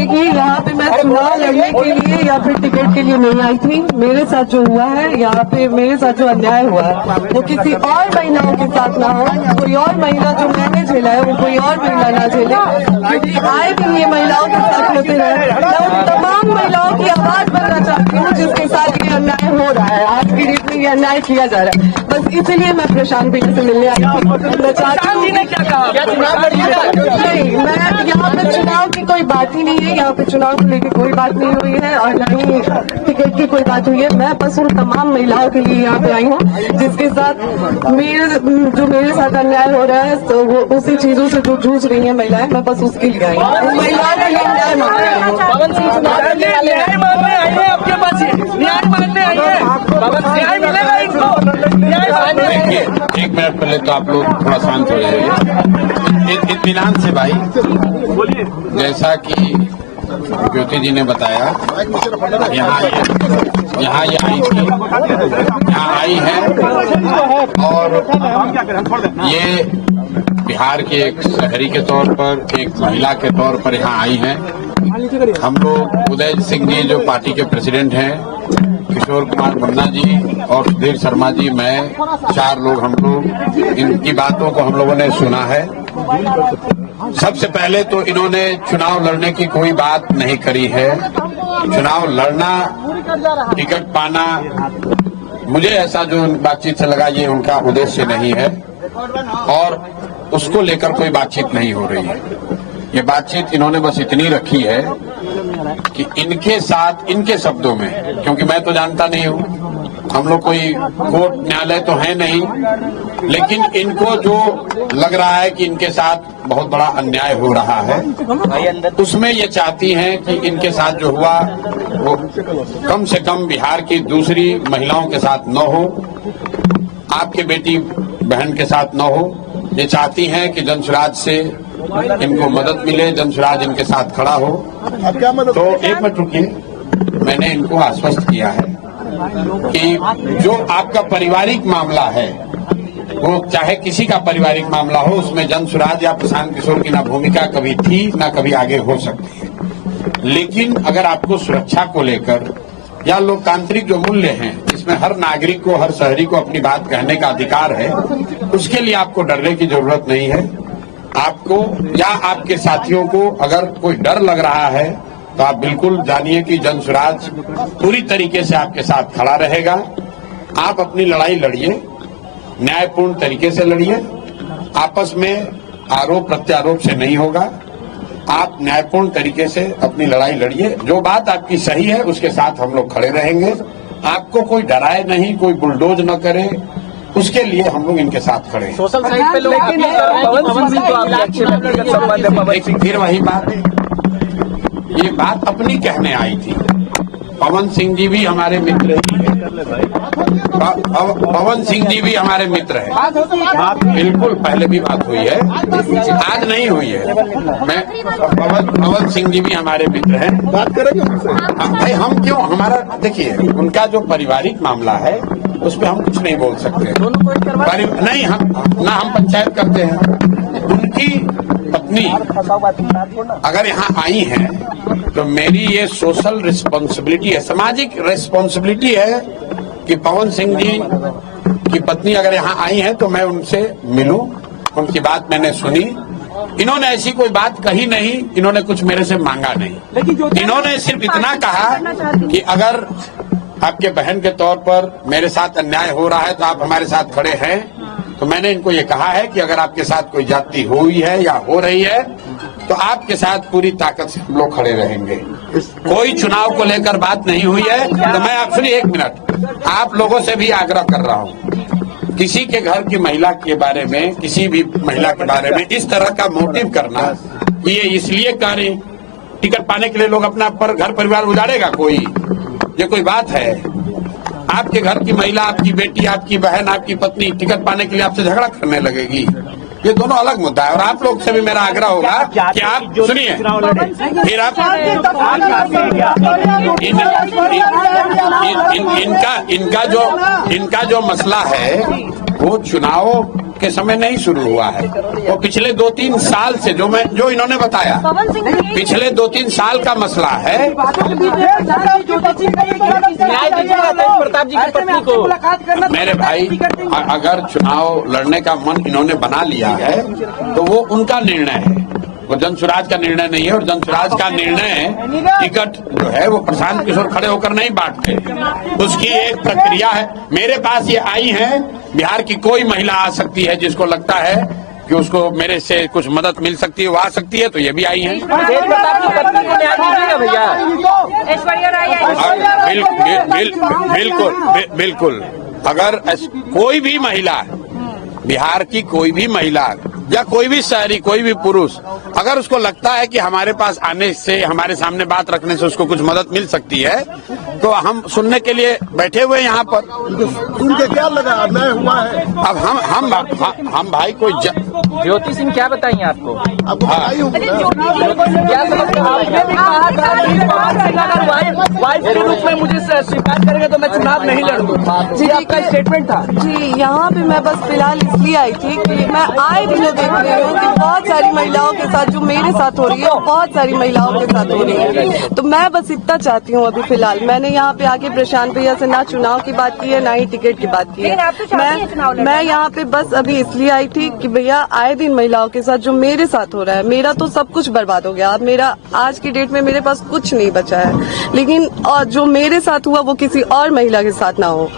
देखिए, यहाँ पे मैं चुनाव लड़ने के लिए या फिर टिकट के लिए नहीं आई थी। मेरे साथ जो हुआ है यहाँ पे, मेरे साथ जो अन्याय हुआ है वो किसी और महिलाओं के साथ ना हो। कोई और महिला जो मैंने झेला है वो कोई और महिला ना झेले, क्योंकि आए दिन ये महिलाओं के साथ होते रहे। मैं उन तमाम महिलाओं की आवाज बनना चाहती हूँ जिसके साथ ये अन्याय हो रहा है, आज की डेट में ये अन्याय किया जा रहा है। बस इसलिए मैं प्रशांत भैया से मिलने आई थी। मैं चाहती हूँ नहीं, मैं यहाँ पे चुनाव की कोई बात ही नहीं है, यहाँ पे चुनाव को लेकर कोई बात नहीं हुई है और न ही टिकट की कोई बात हुई है। मैं बस उन तमाम महिलाओं के लिए यहाँ पे आई हूँ जिसके साथ मेरे साथ अन्याय हो रहा है, तो वो उसी चीजों से जो जूझ रही है महिलाएं, मैं बस उसके लिए आई हूँ। महिलाओं के लिए न्याय मांग रही हूँ। पवन सिंह चुनाव न्याय मांगने आई है आपके पास, न्याय मांगने आई है। न्याय मिलेगा इनको, न्याय मांगने आई है। एक मिनट पहले तो आप लोग थोड़ा शांत हो जाइए, इत्मीनान से भाई। जैसा कि ज्योति जी ने बताया, यहाँ ये आई थी, यहाँ आई है और ये बिहार के एक शहरी के तौर पर, एक महिला के तौर पर यहाँ आई हैं। हम लोग उदय सिंह जी जो पार्टी के प्रेसिडेंट हैं, किशोर कुमार मुन्ना जी और सुधीर शर्मा जी, मैं, 4 लोग हम लोग इनकी बातों को हम लोगों ने सुना है। सबसे पहले तो इन्होंने चुनाव लड़ने की कोई बात नहीं करी है। चुनाव लड़ना, टिकट पाना, मुझे ऐसा जो बातचीत से लगा ये उनका उद्देश्य नहीं है और उसको लेकर कोई बातचीत नहीं हो रही है। ये बातचीत इन्होंने बस इतनी रखी है कि इनके साथ, इनके शब्दों में, क्योंकि मैं तो जानता नहीं हूँ, हम लोग कोई कोर्ट न्यायालय तो है नहीं, लेकिन इनको जो लग रहा है कि इनके साथ बहुत बड़ा अन्याय हो रहा है, उसमें ये चाहती हैं कि इनके साथ जो हुआ वो कम से कम बिहार की दूसरी महिलाओं के साथ न हो, आपके बेटी बहन के साथ न हो। ये चाहती हैं कि जनसुराज से इनको मदद मिले, जनसुराज इनके साथ खड़ा हो। तो एक मिनट रुकिए, मैंने इनको आश्वस्त किया है कि जो आपका पारिवारिक मामला है, वो चाहे किसी का पारिवारिक मामला हो, उसमें जनसुराज या प्रशांत किशोर की ना भूमिका कभी थी ना कभी आगे हो सकती है। लेकिन अगर आपको सुरक्षा को लेकर या लोकतांत्रिक जो मूल्य हैं, इसमें हर नागरिक को, हर शहरी को अपनी बात कहने का अधिकार है, उसके लिए आपको डरने की जरूरत नहीं है। आपको या आपके साथियों को अगर कोई डर लग रहा है तो आप बिल्कुल जानिए कि जनसुराज पूरी तरीके से आपके साथ खड़ा रहेगा। आप अपनी लड़ाई लड़िए, न्यायपूर्ण तरीके से लड़िए, आपस में आरोप प्रत्यारोप से नहीं होगा। आप न्यायपूर्ण तरीके से अपनी लड़ाई लड़िए, जो बात आपकी सही है उसके साथ हम लोग खड़े रहेंगे। आपको कोई डराए नहीं, कोई बुलडोज न करे, उसके लिए हम लोग इनके साथ खड़े हैं। सोशल साइट पे लोग पवन सिंह तो आपके अच्छे व्यक्तिगत संबंध है। पवन सिंह फिर वही बात, ये बात अपनी कहने आई थी। पवन सिंह जी भी हमारे मित्र ही है, पवन सिंह जी भी हमारे मित्र हैं। बिल्कुल पहले भी बात हुई है, आज नहीं हुई है। मैं पवन सिंह जी भी हमारे मित्र हैं। बात करेंगे भाई, हम क्यों, हमारा देखिए, उनका जो पारिवारिक मामला है उस पर हम कुछ नहीं बोल सकते। नहीं, हम पंचायत करते हैं। उनकी पत्नी अगर यहाँ आई हैं तो मेरी ये सोशल रिस्पॉन्सिबिलिटी है, सामाजिक रिस्पॉन्सिबिलिटी है कि पवन सिंह जी की पत्नी अगर यहाँ आई हैं तो मैं उनसे मिलूं, उनकी बात मैंने सुनी। इन्होंने ऐसी कोई बात कही नहीं, इन्होंने कुछ मेरे से मांगा नहीं। इन्होंने सिर्फ इतना कहा कि अगर आपके बहन के तौर पर मेरे साथ अन्याय हो रहा है तो आप हमारे साथ खड़े हैं। तो मैंने इनको ये कहा है कि अगर आपके साथ कोई जाति हुई है या हो रही है तो आपके साथ पूरी ताकत से हम लोग खड़े रहेंगे। कोई चुनाव को लेकर बात नहीं हुई है। तो मैं आप सुनिए एक मिनट, आप लोगों से भी आग्रह कर रहा हूँ, किसी के घर की महिला के बारे में, किसी भी महिला के बारे में इस तरह का मोटिव करना, ये इसलिए कर रहे टिकट पाने के लिए लोग अपना घर परिवार उजाड़ेगा कोई, ये कोई बात है? आपके घर की महिला, आपकी बेटी, आपकी बहन, आपकी पत्नी टिकट पाने के लिए आपसे झगड़ा करने लगेगी, ये दोनों अलग मुद्दा है। और आप लोग से भी मेरा आग्रह होगा कि आप सुनिए, फिर आप इनका जो मसला है वो चुनाव के समय नहीं शुरू हुआ है, वो पिछले 2-3 साल से जो इन्होंने बताया, पिछले 2-3 साल का मसला है। न्याय दीजिएगा तेज प्रताप जी की पत्नी को। मेरे भाई, अगर चुनाव लड़ने का मन इन्होंने बना लिया है तो वो उनका निर्णय है, वो जन सुराज का निर्णय नहीं है। और जन सुराज का निर्णय टिकट जो है वो प्रशांत किशोर खड़े होकर नहीं बांटते, उसकी एक प्रक्रिया है। मेरे पास ये आई हैं, बिहार की कोई महिला आ सकती है जिसको लगता है कि उसको मेरे से कुछ मदद मिल सकती है, वो आ सकती है, तो ये भी आई हैं। तेज प्रताप की पत्नी को न्याय दीजिएगा भैया। ऐश्वर्या राय बिल्कुल, अगर कोई भी महिला, बिहार की कोई भी महिला या कोई भी शहरी, कोई भी पुरुष, अगर उसको लगता है कि हमारे पास आने से, हमारे सामने बात रखने से उसको कुछ मदद मिल सकती है, तो हम सुनने के लिए बैठे हुए यहाँ पर। उनके क्या लगा अन्याय हुआ है? अब हम भाई कोई ज्योति सिंह क्या बताइए आपको? आपको बताई होगी ना? क्या समझते हो? आपने भी कहा था कि पवन सिंह अगर वाइफ के रूप में मुझे स्वीकार करेंगे तो मैं चुनाव नहीं लड़ूंगा, ये आपका स्टेटमेंट था। जी, यहाँ पे मैं बस फिलहाल इसलिए आई थी कि मैं आए दिन देख रही हूँ कि बहुत सारी महिलाओं के साथ जो मेरे साथ हो रही है, बहुत सारी महिलाओं के साथ हो रही है। तो मैं बस इतना चाहती हूँ अभी फिलहाल। मैंने यहाँ पे आके प्रशांत भैया से ना चुनाव की बात की है, ना ही टिकट की बात की है। मैं यहाँ पे बस अभी इसलिए आई थी कि भैया आए दिन महिलाओं के साथ जो मेरे साथ हो रहा है, मेरा तो सब कुछ बर्बाद हो गया। अब मेरा आज की डेट में मेरे पास कुछ नहीं बचा है, लेकिन और जो मेरे साथ हुआ वो किसी और महिला के साथ ना हो।